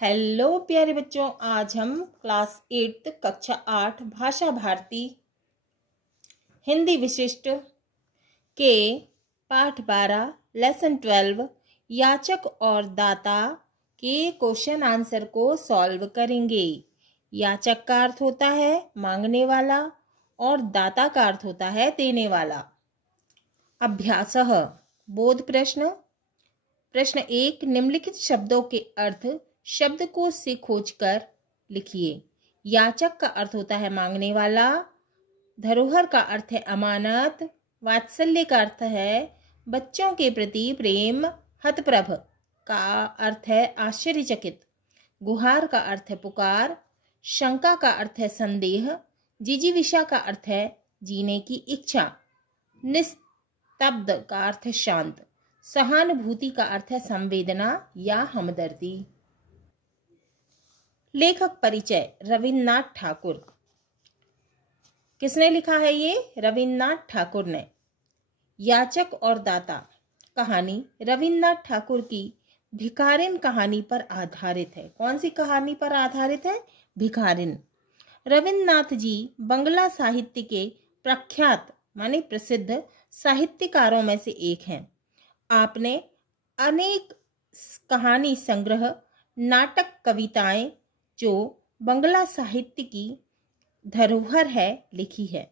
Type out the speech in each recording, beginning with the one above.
Hello प्यारे बच्चों, आज हम क्लास 8 कक्षा 8 भाषा भारती हिंदी विशिष्ट के पाठ 12 लेसन 12 याचक और दाता के क्वेश्चन आंसर को सॉल्व करेंगे। याचक का अर्थ होता है मांगने वाला और दाता का अर्थ होता है देने वाला। अभ्यासः बोध प्रश्न। प्रश्न 1, निम्नलिखित शब्दों के अर्थ शब्दकोश से खोजकर लिखिए। याचक का अर्थ होता है मांगने वाला, धरोहर का अर्थ है अमानत, वात्सल्य का अर्थ है बच्चों के प्रति प्रेम, हतप्रभ का अर्थ है आश्चर्यचकित, गुहार का अर्थ है पुकार, शंका का अर्थ है संदेह, जिजीविषा का अर्थ है जीने की इच्छा, निस्तब्ध का अर्थ है शांत, सहानुभूति का अर्थ है संवेदना या हमदर्दी। लेखक परिचय। रविन्द्रनाथ ठाकुर। किसने लिखा है ये? रविन्द्रनाथ ठाकुर ने। याचक और दाता कहानी रविन्द्रनाथ ठाकुर की भिखारिन कहानी पर आधारित है। कौन सी कहानी पर आधारित है? भिखारिन। रविन्द्रनाथ जी बंगला साहित्य के प्रख्यात माने प्रसिद्ध साहित्यकारों में से एक हैं। आपने अनेक कहानी संग्रह, नाटक, कविताएं जो बंगला साहित्य की धरोहर है लिखी है।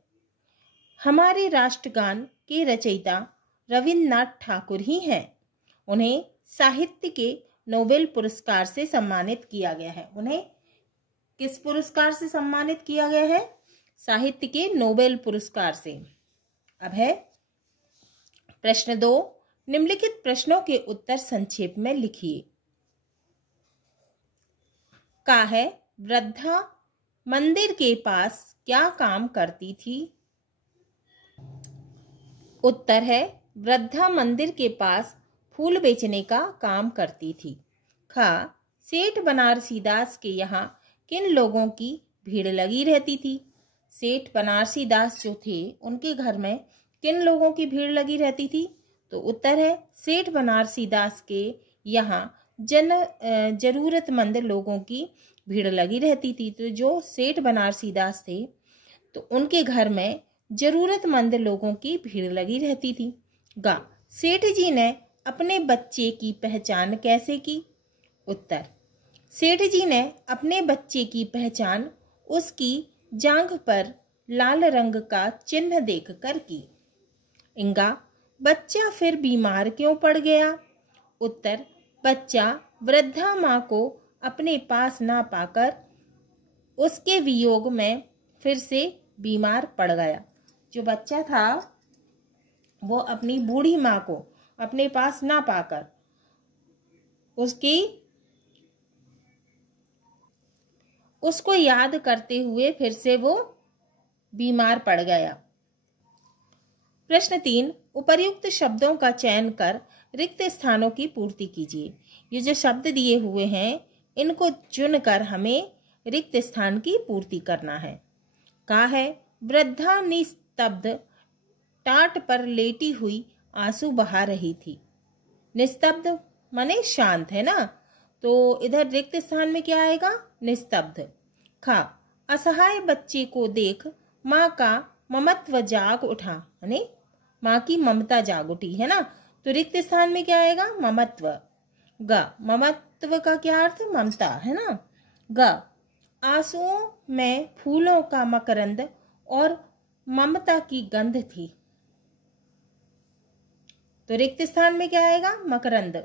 हमारे राष्ट्रगान के रचयिता रविन्द्रनाथ ठाकुर ही हैं। उन्हें साहित्य के नोबेल पुरस्कार से सम्मानित किया गया है। उन्हें किस पुरस्कार से सम्मानित किया गया है? साहित्य के नोबेल पुरस्कार से। अब है प्रश्न 2, निम्नलिखित प्रश्नों के उत्तर संक्षेप में लिखिए। का है वृद्धा मंदिर के पास क्या काम करती थी? उत्तर है वृद्धा मंदिर के पास फूल बेचने का काम करती थी। खा सेठ बनारसी दास के यहाँ किन लोगों की भीड़ लगी रहती थी? सेठ बनारसी दास जो थे उनके घर में किन लोगों की भीड़ लगी रहती थी? तो उत्तर है सेठ बनारसी दास के यहाँ जरूरतमंद लोगों की भीड़ लगी रहती थी। तो जो सेठ बनारसी दास थे तो उनके घर में जरूरतमंद लोगों की भीड़ लगी रहती थी। गा सेठ जी ने अपने बच्चे की पहचान कैसे की? उत्तर सेठ जी ने अपने बच्चे की पहचान उसकी जांघ पर लाल रंग का चिन्ह देखकर की। इंगा बच्चा फिर बीमार क्यों पड़ गया? उत्तर बच्चा वृद्धा माँ को अपने पास ना पाकर उसके वियोग में फिर से बीमार पड़ गया। जो बच्चा था वो अपनी बूढ़ी माँ को अपने पास ना पाकर उसको याद करते हुए फिर से वो बीमार पड़ गया। प्रश्न 3, उपर्युक्त शब्दों का चयन कर रिक्त स्थानों की पूर्ति कीजिए। ये जो शब्द दिए हुए हैं इनको चुनकर हमें रिक्त स्थान की पूर्ति करना है। का है वृद्धा निस्तब्ध टाट पर लेटी हुई आंसू बहा रही थी। निस्तब्ध माने शांत, है ना? तो इधर रिक्त स्थान में क्या आएगा? निस्तब्ध। खा असहाय बच्चे को देख माँ का ममत्व जाग उठा, यानी माँ की ममता जाग उठी, है ना? तो रिक्त स्थान में क्या आएगा? ममत्व। ग ममत्व का क्या अर्थ? ममता, है ना? ग आंसुओं में फूलों का मकरंद और ममता की गंध थी। तो रिक्त स्थान में क्या आएगा? मकरंद।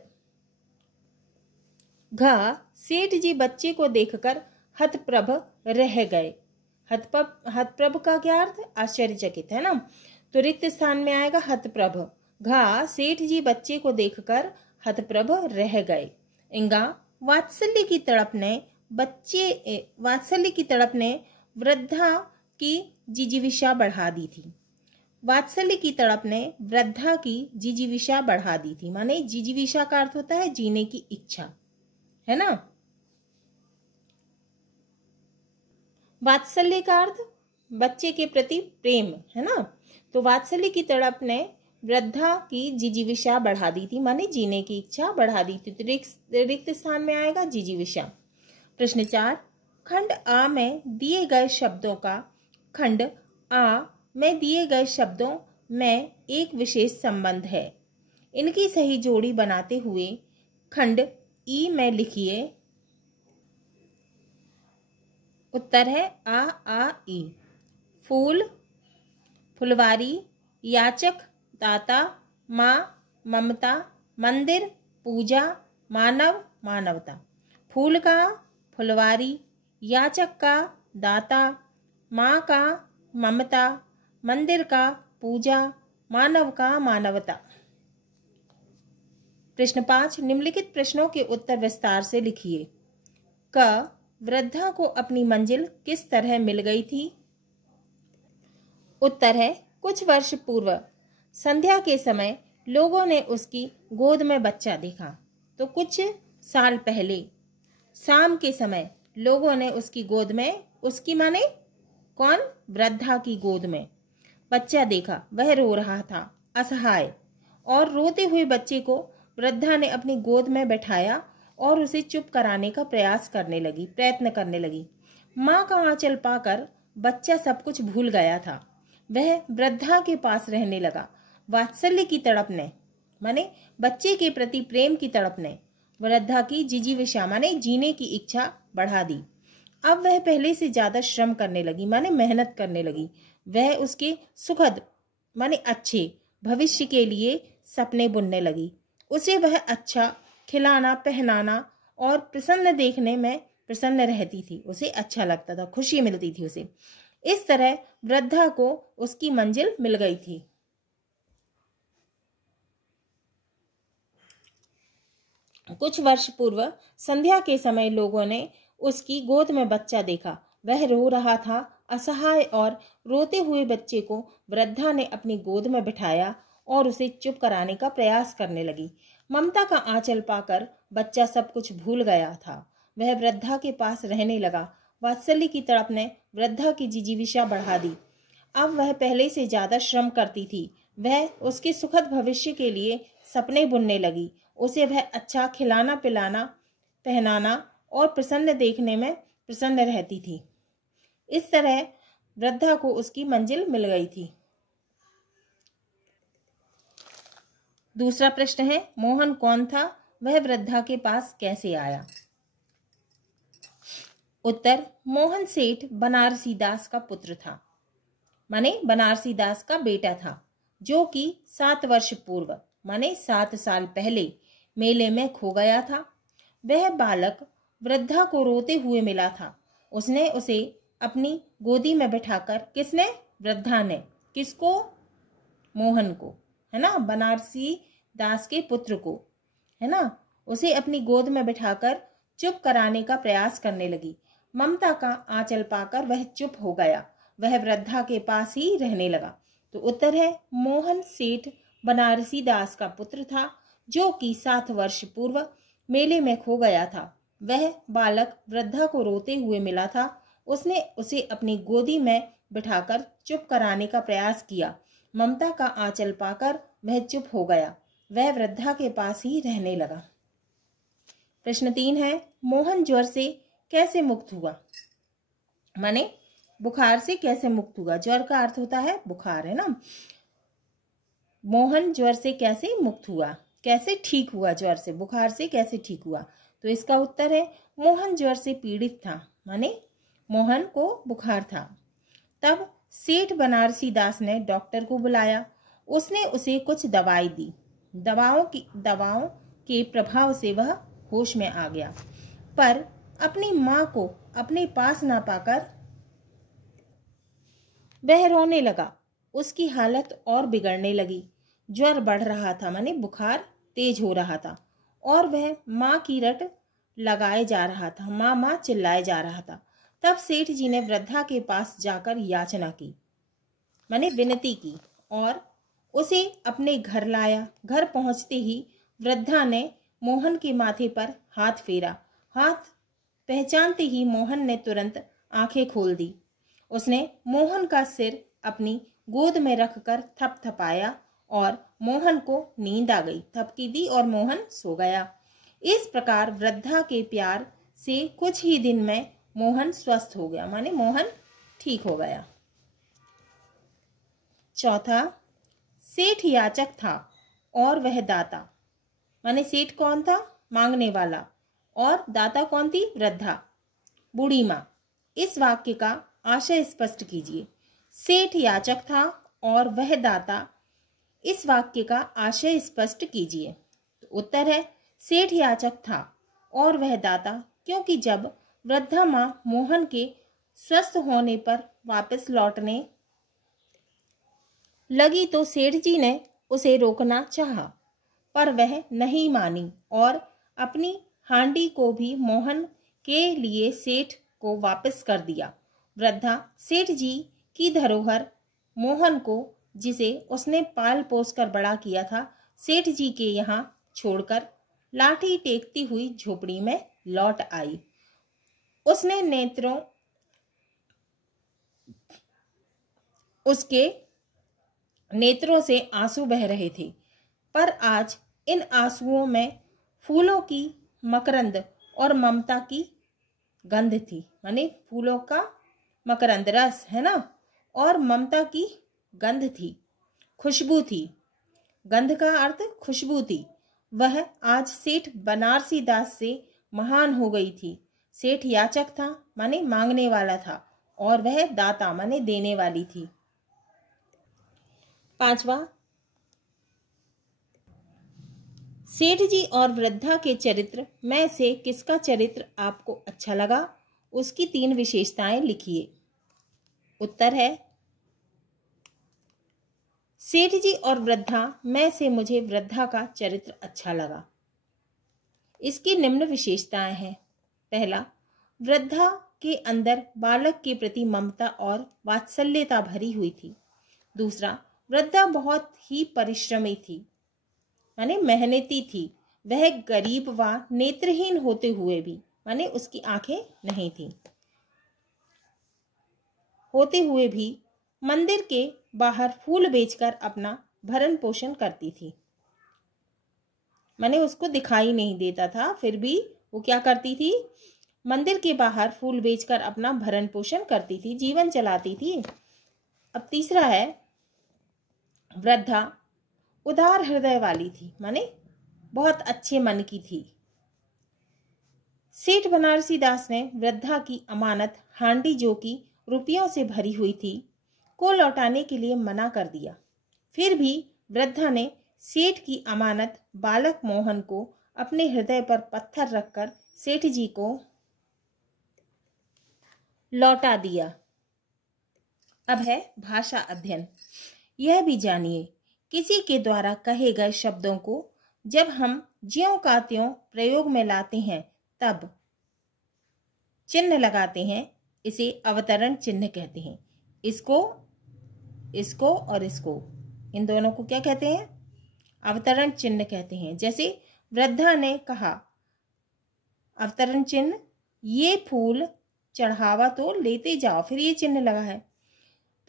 घ सेठ जी बच्चे को देखकर हतप्रभ रह गए। हतप्रभ का क्या अर्थ? आश्चर्यचकित, है ना? तो रिक्त स्थान में आएगा हतप्रभ। घा सेठ जी बच्चे को देखकर हतप्रभ रह गए। इंगा वात्सल्य की तड़प ने वृद्धा की जिजीविषा बढ़ा दी थी। वात्सल्य की तड़प ने वृद्धा की जिजीविषा बढ़ा दी थी, माने जिजीविषा का अर्थ होता है जीने की इच्छा, है ना? वात्सल्य का अर्थ बच्चे के प्रति प्रेम, है ना? तो वात्सल्य की तड़प ने वृद्धा की जिजीविषा बढ़ा दी थी, माने जीने की इच्छा बढ़ा दी थी। तो रिक्त स्थान में आएगा जिजीविषा। प्रश्न 4, खंड आ में दिए गए शब्दों का खंड आ में दिए गए शब्दों में एक विशेष संबंध है। इनकी सही जोड़ी बनाते हुए खंड ई में लिखिए। उत्तर है आ ई। फूल, फुलवारी, याचक, दाता, माँ, ममता, मंदिर, पूजा, मानव, मानवता। फूल का, फुलवारी, याचक का, दाता, माँ का, ममता, मंदिर का, पूजा, मानव का, मानवता। प्रश्न 5, निम्नलिखित प्रश्नों के उत्तर विस्तार से लिखिए। क, वृद्धा को अपनी मंजिल किस तरह मिल गई थी? उत्तर है, कुछ वर्ष पूर्व संध्या के समय लोगों ने उसकी गोद में बच्चा देखा। तो कुछ साल पहले शाम के समय लोगों ने उसकी गोद में, उसकी माने कौन? वृद्धा की गोद में बच्चा देखा। वह रो रहा था, असहाय, और रोते हुए बच्चे को वृद्धा ने अपनी गोद में बैठाया और उसे चुप कराने का प्रयत्न करने लगी। माँ का आंचल पाकर बच्चा सब कुछ भूल गया था। वह वृद्धा के पास रहने लगा। वात्सल्य की तड़प ने, माने बच्चे के प्रति प्रेम की तड़प ने वृद्धा की जिजीविषा माने जीने की इच्छा बढ़ा दी। अब वह पहले से ज्यादा श्रम करने लगी, माने मेहनत करने लगी। वह उसके सुखद माने अच्छे भविष्य के लिए सपने बुनने लगी। उसे वह अच्छा खिलाना, पहनाना और प्रसन्न देखने में प्रसन्न रहती थी। उसे अच्छा लगता था, खुशी मिलती थी उसे। इस तरह वृद्धा को उसकी मंजिल मिल गई थी। कुछ वर्ष पूर्व संध्या के समय लोगों ने उसकी गोद में बच्चा देखा। वह रो रहा था, असहाय, और रोते हुए बच्चे को वृद्धा ने अपनी गोद में बिठाया और उसे चुप कराने का प्रयास करने लगी। ममता का आंचल पाकर बच्चा सब कुछ भूल गया था। वह वृद्धा के पास रहने लगा। वात्सल्य की तड़प ने वृद्धा की जिजीविषा बढ़ा दी। अब वह पहले से ज्यादा श्रम करती थी। वह उसके सुखद भविष्य के लिए सपने बुनने लगी। उसे वह अच्छा खिलाना, पिलाना, पहनाना और प्रसन्न देखने में प्रसन्न रहती थी। इस तरह वृद्धा को उसकी मंजिल मिल गई थी। दूसरा प्रश्न है, मोहन कौन था? वह वृद्धा के पास कैसे आया? उत्तर, मोहन सेठ बनारसी दास का पुत्र था, माने बनारसी दास का बेटा था, जो कि 7 वर्ष पूर्व माने 7 साल पहले मेले में खो गया था। वह बालक वृद्धा को रोते हुए मिला था। उसने उसे अपनी गोदी में बिठाकर, किसने? वृद्धा ने। किसको? मोहन को, है ना, बनारसी दास के पुत्र को, है ना, उसे अपनी गोद में बिठाकर चुप कराने का प्रयास करने लगी। ममता का आंचल पाकर वह चुप हो गया। वह वृद्धा के पास ही रहने लगा। तो उत्तर है, मोहन सेठ बनारसी दास का पुत्र था, जो कि 7 वर्ष पूर्व मेले में खो गया था। वह बालक वृद्धा को रोते हुए मिला था। उसने उसे अपनी गोदी में बिठाकर चुप कराने का प्रयास किया। ममता का आंचल पाकर वह चुप हो गया। वह वृद्धा के पास ही रहने लगा। प्रश्न 3 है, मोहन ज्वर से कैसे मुक्त हुआ? माने बुखार से कैसे मुक्त हुआ? ज्वर का अर्थ होता है बुखार, है ना। मोहन ज्वर से कैसे मुक्त हुआ, कैसे ठीक हुआ? ज्वर से, बुखार से कैसे ठीक हुआ? तो इसका उत्तर है, मोहन ज्वर से पीड़ित था, माने मोहन को बुखार था। तब सेठ बनारसी दास ने डॉक्टर को बुलाया। उसने उसे कुछ दवाई दी। दवाओं के प्रभाव से वह होश में आ गया, पर अपनी माँ को अपने पास ना पाकर वह रोने लगा। उसकी हालत और बिगड़ने लगी। ज्वर बढ़ रहा था, माने बुखार तेज हो रहा था, और वह माँ की रट लगाए जा रहा था, माँ माँ चिल्लाए जा रहा था। तब सेठ जी ने वृद्धा के पास जाकर याचना की, माने विनती की, और उसे अपने घर लाया। घर पहुंचते ही वृद्धा ने मोहन के माथे पर हाथ फेरा। हाथ पहचानते ही मोहन ने तुरंत आंखें खोल दी। उसने मोहन का सिर अपनी गोद में रखकर थपथपाया और मोहन को नींद आ गई। थपकी दी और मोहन सो गया। इस प्रकार वृद्धा के प्यार से कुछ ही दिन में मोहन स्वस्थ हो गया, माने मोहन ठीक हो गया। चौथा, सेठ याचक था और वह दाता, माने सेठ कौन था? मांगने वाला, और दाता कौन थी? वृद्धा, बूढ़ी माँ। इस वाक्य का आशय स्पष्ट कीजिए। सेठ याचक था और वह दाता, इस वाक्य का आशय स्पष्ट कीजिए। तो उत्तर है सेठ याचक था और वह दाता, क्योंकि जब वृद्धा माँ मोहन के स्वस्थ होने पर वापस लौटने लगी तो सेठ जी ने उसे रोकना चाहा, पर वह नहीं मानी और अपनी हांडी को भी मोहन के लिए सेठ को वापस कर दिया। वृद्धा सेठ जी की धरोहर मोहन को, जिसे उसने पाल पोस कर बड़ा किया था, सेठ जी के यहाँ छोड़कर लाठी टेकती हुई झोपड़ी में लौट आई। उसके नेत्रों से आंसू बह रहे थे, पर आज इन आंसुओं में फूलों की मकरंद और ममता की गंध थी, माने फूलों का मकरंद रस है ना, और ममता की गंध थी, खुशबू थी। गंध का अर्थ खुशबू थी। वह आज सेठ बनारसी दास से महान हो गई थी। सेठ याचक था, माने मांगने वाला था, और वह दाता माने देने वाली थी। पांचवा, सेठ जी और वृद्धा के चरित्र में से किसका चरित्र आपको अच्छा लगा? उसकी 3 विशेषताएं लिखिए। उत्तर है सेठ जी और वृद्धा में से मुझे वृद्धा का चरित्र अच्छा लगा। इसकी निम्न विशेषताएं हैं। पहला, वृद्धा के अंदर बालक के प्रति ममता और वात्सल्यता भरी हुई थी। दूसरा, वृद्धा बहुत ही परिश्रमी थी, माने मेहनती थी। वह गरीब व नेत्रहीन होते हुए भी, माने उसकी आंखें नहीं थी, होते हुए भी मंदिर के बाहर फूल बेचकर अपना भरण पोषण करती थी। माने उसको दिखाई नहीं देता था, फिर भी वो क्या करती थी? मंदिर के बाहर फूल बेचकर अपना भरण पोषण करती थी, जीवन चलाती थी। अब तीसरा है, वृद्धा उदार हृदय वाली थी, माने बहुत अच्छे मन की थी। सेठ बनारसी दास ने वृद्धा की अमानत हांडी, जो कि रुपयों से भरी हुई थी, को लौटाने के लिए मना कर दिया। फिर भी वृद्धा ने सेठ की अमानत बालक मोहन को अपने हृदय पर पत्थर रखकर सेठ जी को लौटा दिया। अब है भाषा अध्ययन। यह भी जानिए, किसी के द्वारा कहे गए शब्दों को जब हम ज्यों का त्यों प्रयोग में लाते हैं तब चिन्ह लगाते हैं, इसे अवतरण चिन्ह कहते हैं। इसको और इसको, इन दोनों को क्या कहते हैं? अवतरण चिन्ह कहते हैं। जैसे वृद्धा ने कहा, अवतरण चिन्ह, ये फूल चढ़ावा तो लेते जाओ, फिर ये चिन्ह लगा है।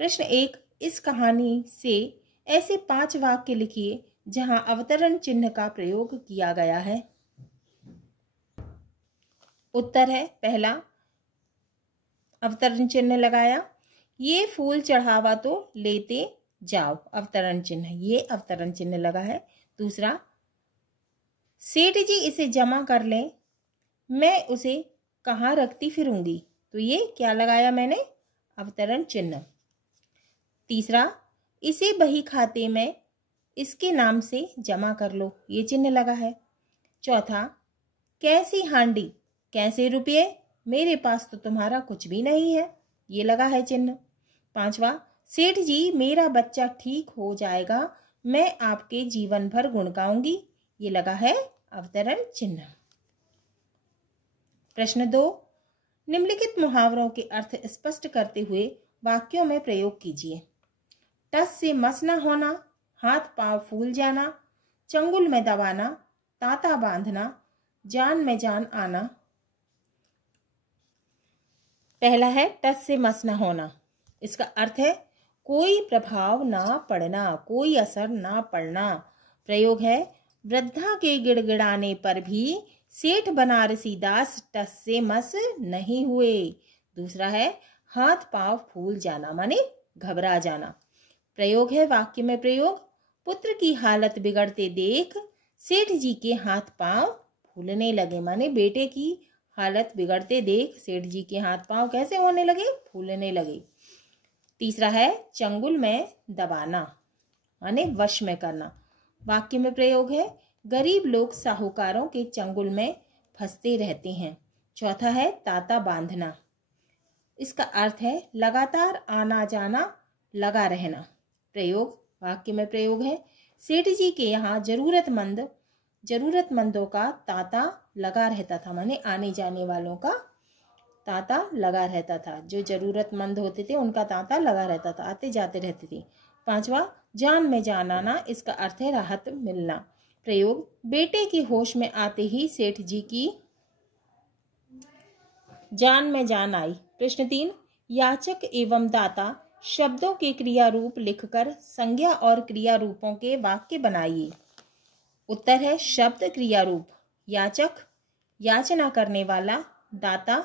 प्रश्न 1, इस कहानी से ऐसे 5 वाक्य लिखिए जहां अवतरण चिन्ह का प्रयोग किया गया है। उत्तर है पहला, अवतरण चिन्ह लगाया, ये फूल चढ़ावा तो लेते जाओ, अवतरण चिन्ह, ये अवतरण चिन्ह लगा है। दूसरा, सेठ जी इसे जमा कर लें, मैं उसे कहाँ रखती फिरूंगी, तो ये क्या लगाया मैंने? अवतरण चिन्ह। तीसरा, इसे बही खाते में इसके नाम से जमा कर लो, ये चिन्ह लगा है। चौथा, कैसी हांडी कैसे रुपये, मेरे पास तो तुम्हारा कुछ भी नहीं है, ये लगा है चिन्ह। पांचवा, सेठ जी मेरा बच्चा ठीक हो जाएगा, मैं आपके जीवन भर गुण गाऊंगी, ये लगा है अवतरण चिन्ह। प्रश्न 2, निम्नलिखित मुहावरों के अर्थ स्पष्ट करते हुए वाक्यों में प्रयोग कीजिए। टस से मस न होना, हाथ पांव फूल जाना, चंगुल में दबाना, तांता बांधना, जान में जान आना। पहला है टस से मस न होना। इसका अर्थ है कोई प्रभाव ना पड़ना, कोई असर ना पड़ना। प्रयोग है, वृद्धा के गिड़गिड़ाने पर भी सेठ बनारसी दास टस से मस नहीं हुए। दूसरा है हाथ पांव फूल जाना, माने घबरा जाना। प्रयोग है, वाक्य में प्रयोग। पुत्र की हालत बिगड़ते देख सेठ जी के हाथ पांव फूलने लगे, माने बेटे की हालत बिगड़ते देख सेठ जी के हाथ पांव कैसे होने लगे, फूलने लगे। तीसरा है चंगुल में दबाना, माने वश में करना। वाक्य में प्रयोग है, गरीब लोग साहूकारों के चंगुल में फंसते रहते हैं। चौथा है ताता बांधना, इसका अर्थ है लगातार आना जाना, लगा रहना। प्रयोग, वाक्य में प्रयोग है, सेठ जी के यहाँ जरूरतमंदों का तांता लगा रहता था, माने आने जाने वालों का तांता लगा रहता था। जो जरूरतमंद होते थे उनका तांता लगा रहता था, आते जाते रहते थे। पांचवा जान में जान आना, इसका अर्थ है राहत मिलना। प्रयोग, बेटे के होश में आते ही सेठ जी की जान में जान आई। प्रश्न 3, याचक एवं दाता शब्दों के क्रिया रूप लिखकर संज्ञा और क्रिया रूपों के वाक्य बनाइए। उत्तर है शब्द क्रिया रूप। याचक याचना करने वाला, दाता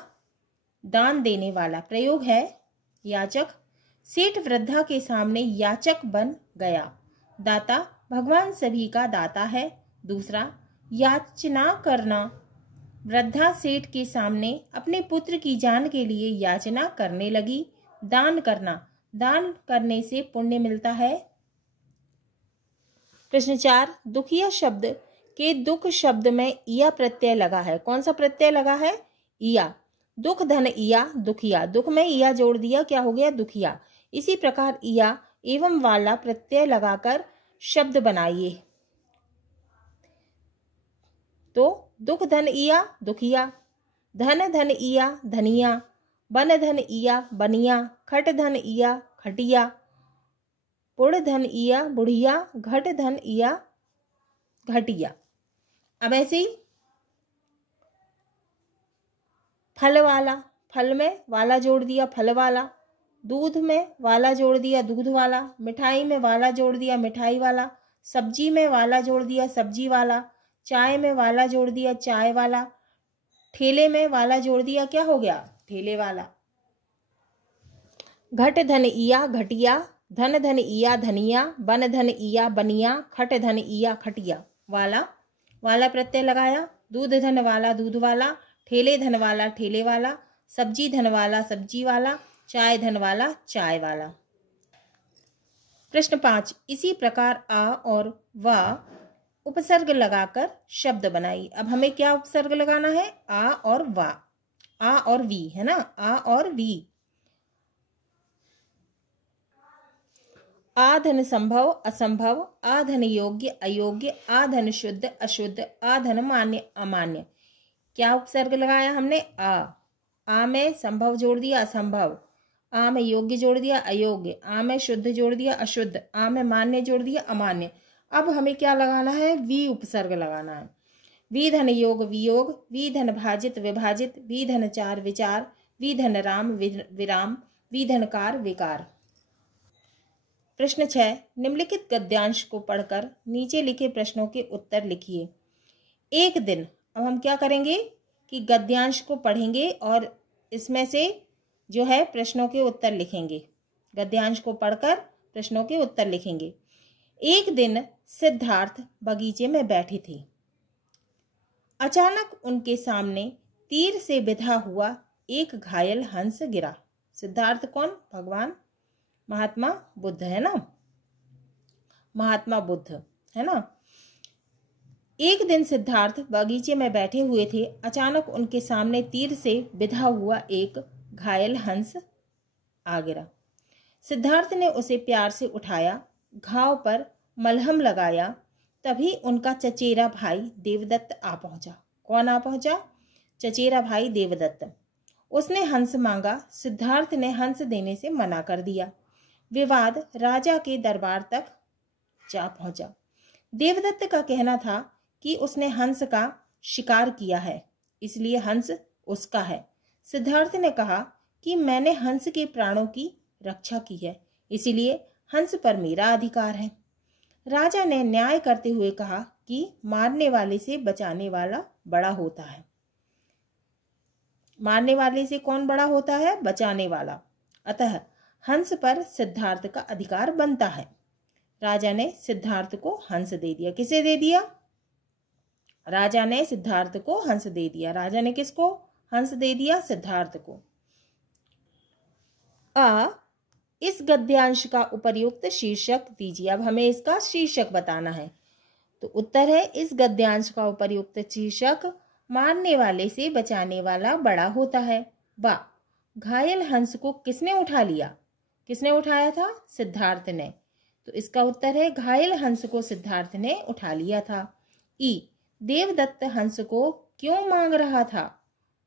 दान देने वाला। प्रयोग है, याचक सेठ वृद्धा के सामने याचक बन गया। दाता भगवान सभी का दाता है। दूसरा, याचना करना, वृद्धा सेठ के सामने अपने पुत्र की जान के लिए याचना करने लगी। दान करना, दान करने से पुण्य मिलता है। प्रश्न 4, दुखिया शब्द के दुख शब्द में इया प्रत्यय लगा है। कौन सा प्रत्यय लगा है? इया। दुख धन इया दुखिया, दुख में इया जोड़ दिया, क्या हो गया? दुखिया। इसी प्रकार इया एवं वाला प्रत्यय लगाकर शब्द बनाइए। तो दुख धन इया दुखिया, धन धन इया धनिया, बन धन इया बनिया, खट धन इया खटिया, पुड़ धन इया बुढ़िया, घट धन इया घटिया। अब ऐसे ही फल वाला, फल में वाला जोड़ दिया फल वाला, दूध में वाला जोड़ दिया दूध वाला, मिठाई में वाला जोड़ दिया मिठाई वाला, सब्जी में वाला जोड़ दिया सब्जी वाला, चाय में वाला जोड़ दिया चाय वाला, ठेले में वाला जोड़ दिया, क्या हो गया? ठेले वाला। घट धन इया घटिया, धन धन इया धनिया, बन धन इया बनिया, खट धन इया खटिया। वाला, वाला प्रत्यय लगाया। दूध धन वाला दूध वाला, ठेले धन वाला ठेले वाला, सब्जी धन वाला सब्जी वाला, चाय धन वाला चाय वाला। प्रश्न 5, इसी प्रकार आ और वा उपसर्ग लगाकर शब्द बनाई। अब हमें क्या उपसर्ग लगाना है? आ और वा, आ और वी, है ना? आ और वी। आ धन संभव असंभव, आ धन योग्य अयोग्य, आ धन शुद्ध अशुद्ध, आ धन मान्य अमान्य। क्या उपसर्ग लगाया हमने? आ में संभव जोड़ दिया असंभव, आ में योग्य जोड़ दिया अयोग्य, आ में शुद्ध जोड़ दिया अशुद्ध, आ में मान्य जोड़ दिया अमान्य। अब हमें क्या लगाना है? वी उपसर्ग लगाना है। वी धन योग वियोग, वी धन भाजित विभाजित, वी धन चार विचार, वी धन राम विराम, वी धन कार विकार। प्रश्न 6, निम्नलिखित गद्यांश को पढ़कर नीचे लिखे प्रश्नों के उत्तर लिखिए। एक दिन, अब हम क्या करेंगे कि गद्यांश को पढ़ेंगे और इसमें से जो है प्रश्नों के उत्तर लिखेंगे। गद्यांश को पढ़कर प्रश्नों के उत्तर लिखेंगे। एक दिन सिद्धार्थ बगीचे में बैठे थे। अचानक उनके सामने तीर से बिधा हुआ एक घायल हंस गिरा। सिद्धार्थ कौन? भगवान महात्मा बुद्ध, है ना? महात्मा बुद्ध, है ना? एक दिन सिद्धार्थ बगीचे में बैठे हुए थे। अचानक उनके सामने तीर से बिधा हुआ एक घायल हंस आ गिरा। सिद्धार्थ ने उसे प्यार से उठाया, घाव पर मलहम लगाया। तभी उनका चचेरा भाई देवदत्त आ पहुंचा। कौन आ पहुंचा? चचेरा भाई देवदत्त। उसने हंस मांगा। सिद्धार्थ ने हंस देने से मना कर दिया। विवाद राजा के दरबार तक जा पहुंचा। देवदत्त का कहना था कि उसने हंस का शिकार किया है, इसलिए हंस उसका है। सिद्धार्थ ने कहा कि मैंने हंस के प्राणों की रक्षा की है, इसलिए हंस पर मेरा अधिकार है। राजा ने न्याय करते हुए कहा जबकि मारने वाले से बचाने वाला बड़ा होता है। मारने वाले से कौन बड़ा होता है? बचाने वाला। अतः हंस पर सिद्धार्थ का अधिकार बनता है। राजा ने सिद्धार्थ को हंस दे दिया। किसे दे दिया? राजा ने सिद्धार्थ को हंस दे दिया। राजा ने किसको हंस दे दिया? सिद्धार्थ को। इस गद्यांश का उपर्युक्त शीर्षक दीजिए। अब हमें इसका शीर्षक बताना है। तो उत्तर है, इस गद्यांश का उपर्युक्त शीर्षक मारने वाले से बचाने वाला बड़ा होता है। बा, घायल हंस को किसने उठा लिया? किसने उठाया था? सिद्धार्थ ने। तो इसका उत्तर है, घायल हंस को सिद्धार्थ ने उठा लिया था। ई, देवदत्त हंस को क्यों मांग रहा था?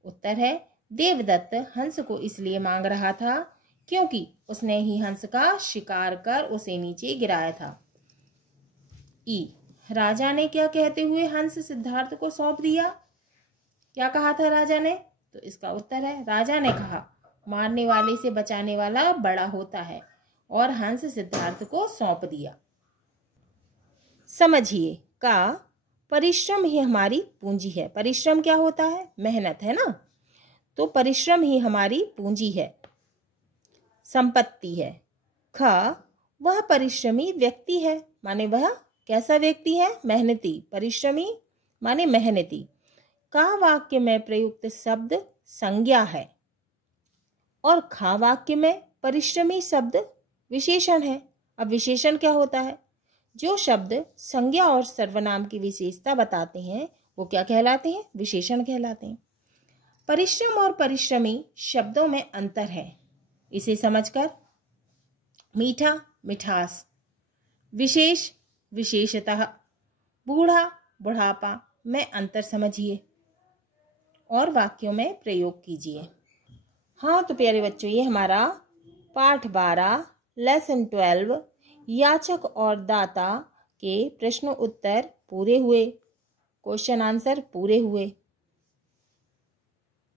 उत्तर है, देवदत्त हंस को इसलिए मांग रहा था क्योंकि उसने ही हंस का शिकार कर उसे नीचे गिराया था। ई, राजा ने क्या कहते हुए हंस सिद्धार्थ को सौंप दिया? क्या कहा था राजा ने? तो इसका उत्तर है, राजा ने कहा मारने वाले से बचाने वाला बड़ा होता है, और हंस सिद्धार्थ को सौंप दिया। समझिए का परिश्रम ही हमारी पूंजी है। परिश्रम क्या होता है? मेहनत, है ना। तो परिश्रम ही हमारी पूंजी है, संपत्ति है। ख, वह परिश्रमी व्यक्ति है, माने वह कैसा व्यक्ति है? मेहनती। परिश्रमी माने मेहनती। का वाक्य में प्रयुक्त शब्द संज्ञा है, और खा वाक्य में परिश्रमी शब्द विशेषण है। अब विशेषण क्या होता है? जो शब्द संज्ञा और सर्वनाम की विशेषता बताते हैं वो क्या कहलाते हैं? विशेषण कहलाते हैं। परिश्रम और परिश्रमी शब्दों में अंतर है, इसे समझकर मीठा मिठास, विशेष विशेषतः, बूढ़ा बुढ़ापा में अंतर समझिए और वाक्यों में प्रयोग कीजिए। हाँ तो प्यारे बच्चों, ये हमारा पाठ 12 लेसन 12 याचक और दाता के प्रश्न उत्तर पूरे हुए, क्वेश्चन आंसर पूरे हुए।